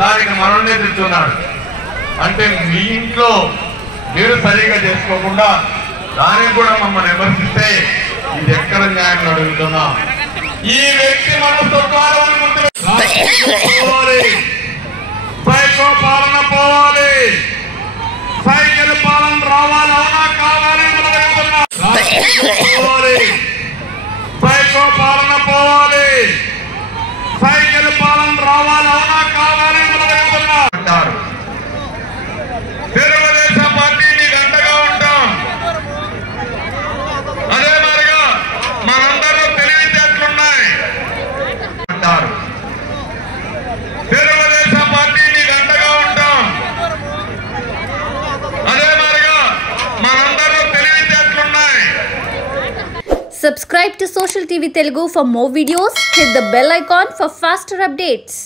దానికి మనల్ని తెచ్చున్నాడు అంటే మీ ఇంట్లో మీరు సరిగా చేసుకోకుండా దానికి కూడా మమ్మల్ని విమర్శిస్తే ఇది ఎక్కడ న్యాయం అడుగుతున్నా ఈ వ్యక్తి మనస్తత్వాలను సైకో పాలన పోవాలి సైకిల్ పాలన రావాలి అవునా కావాలి సైకో పాలన పోవాలి సైకిల్ పాలన రావాలి అవునా కావాలి అంటారు తెలుగుదేశం పార్టీ నీకు అండగా ఉంటాం అదే మరిగా మనందరూ తెలివితేటలున్నాయి అంటారు తెలుగుదేశం పార్టీ నీకు అండగా ఉంటాం అదే మరిగా మనందరూ తెలివితేటలున్నాయి. Subscribe to Social TV Telugu for more videos. Hit the bell icon for faster updates.